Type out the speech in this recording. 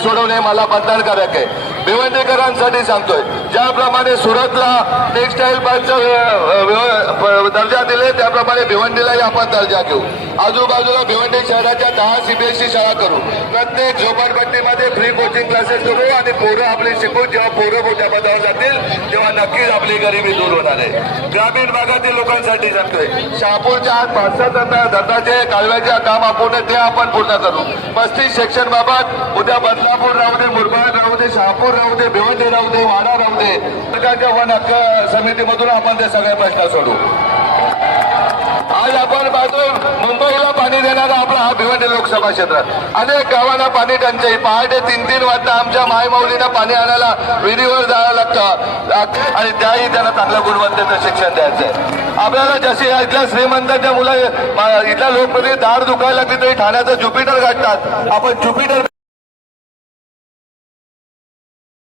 सोडवणे मला मतदान आहे. भिवंडीकरांसाठी सांगतोय. ज्याप्रमाणे सुरतला टेक्सटाईल पार्कचं दर्जा दिले त्याप्रमाणे भिवंडीलाही आपण दर्जा घेऊ. आजूबाजूला भिवंडी शहराच्या दहा सीबीएसई शाळा करू. प्रत्येक झोपडपट्टीमध्ये फ्री कोचिंग क्लासेस करू आणि पोरं आपली शिकून जेव्हा पोरं मोठ्या पदावर जातील तेव्हा नक्कीच आपली गरिबी दूर होणार आहे. ग्रामीण भागातील लोकांसाठी सांगतोय. शहापूरच्या आत पाच सहा धंदा- धंदाचे कालव्याचे काम आपण ते आपण पूर्ण करू. पस्तीस सेक्शन बाबत उद्या बदलापूर राहू दे मुरबाड राहू दे शहापूर राहू दे भिवंडी राहू दे वाडा राहू दे. सरकारच्या वन हक्क समितीमधून आपण ते सगळे प्रश्न सोडू. पाहतो मुंबईला पाणी देणारा आपला हा भिवंडी लोकसभा क्षेत्र. अनेक गावांना पाणी टंचाई. पहाटे तीन तीन वाजता आमच्या मायमाऊलीनं पाणी आणायला विहिरीवर जायला लागतं. आणि त्याही त्यांना चांगल्या गुणवत्तेचं शिक्षण द्यायचं आपल्याला जशी इथल्या श्रीमंतांच्या मुलं इथल्या लोकप्रतिनिधी दार दुखायला लागली तरी ठाण्याचं ज्युपिटर गाठतात. आपण ज्युपिटर